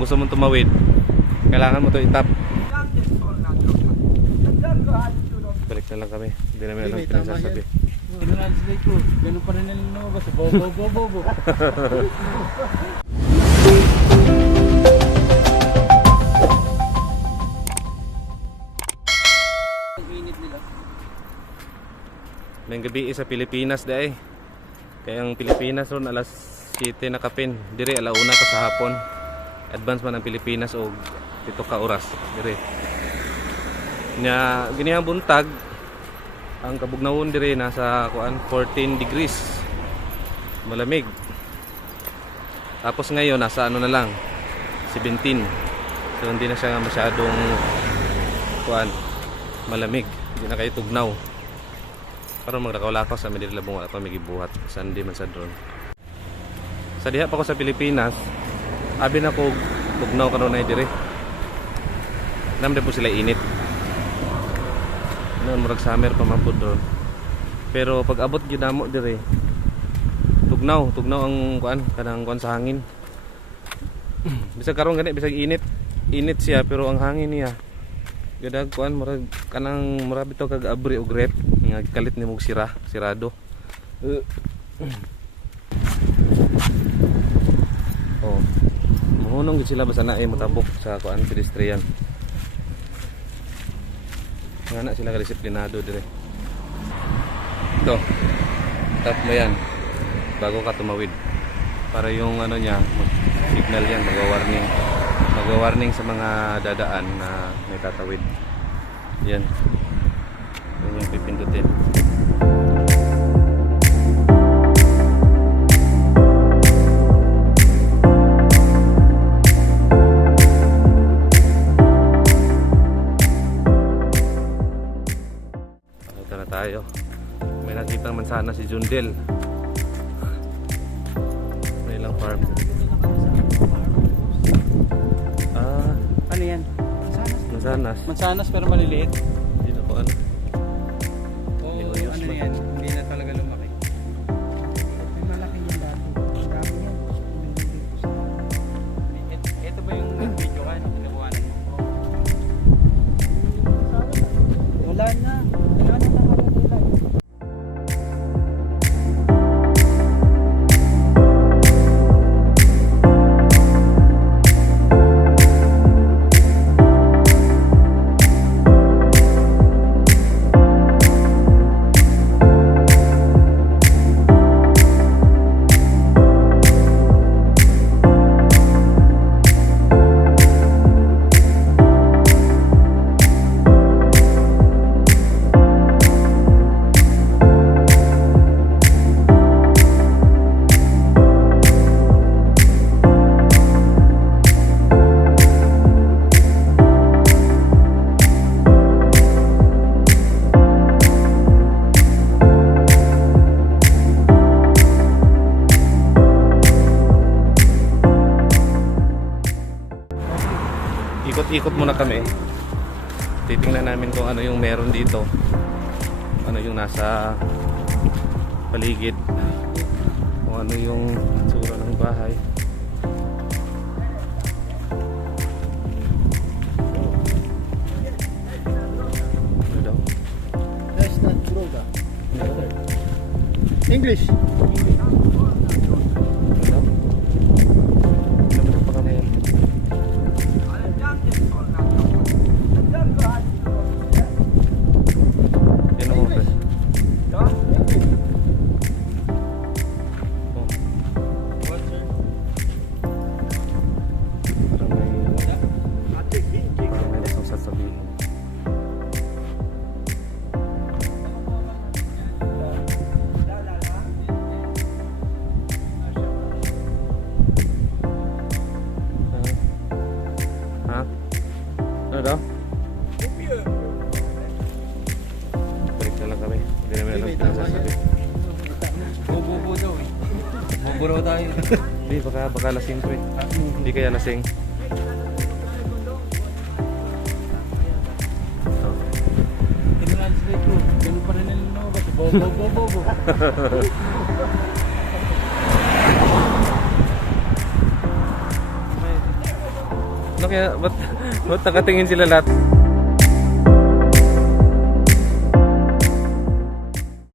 kung gusto mong tumawid, kailangan mo to itap. Balik na lang kami. Hindi namin alam pinagsasabi. Ganun pa rin nila lumabas. Bobo. Ang init nila. May gabi sa Pilipinas dahil. Kaya ang Pilipinas ron alas 7 na kapin. Dire alauna ka sa hapon. Advance man ang Pilipinas o 7 ka oras. Dire. Nya ganihang buntag ang kabugnawon dire nasa 14 degrees. Malamig. Tapos ngayon nasa ano na lang 17. So hindi na siya masyadong malamig. Hindi na kayo tugnaw. Para maglakaw-lakaw sa medyo labong wala pa may gibuhat sa hindi man sa drone. Sa diha pa ko sa Pilipinas, abi na ko tugnaw karon ay dire. Namde po sila init. Noon murag summer pa man po doon. Pero pag abot gyud namo dire, tugnaw ang kanang kuan sa hangin. Bisag karon gani bisag init siya pero ang hangin niya gadag kuan murag kanang murag bitaw kag abri og rep nga kalit nimog sirado. Oh. Mahunong gid sila basta naay motabok sa kuan pedestrian. Nga na sila kadisiplinado dire. Ito. Tap mo yan bago ka tumawid. Para yung ano niya, signal yan, mag-warning sa mga dadaan na may tatawid. Yan. Yan yung pipindutin. Ito na tayo. May nakitang mansana si Jundel. May ilang farm. Ano yan? Mansanas pero maliliit. Hindi na po ano. Oo, ano yan? Hindi na talaga lumaki. May malaki yung dati. Marami yan. Ito ba yung video ka? Nakuhanan mo? Wala na. Wala na naman nila. Ikot muna kami. Titingnan namin kung ano yung meron dito. Ano yung nasa paligid. Kung ano yung tsura ng bahay. Ano daw? That's not droga. English. Ano daw? Balik na lang kami. Hindi namin alam pinagsasabi. Bobo daw eh. Bobo raw tayo. Hindi, baka lasing ko eh. Hindi kaya lasing. Tinranslate ko. Ganun pa rin nila lumabas. Bobo. Ano kaya, ba't nakatingin sila lahat?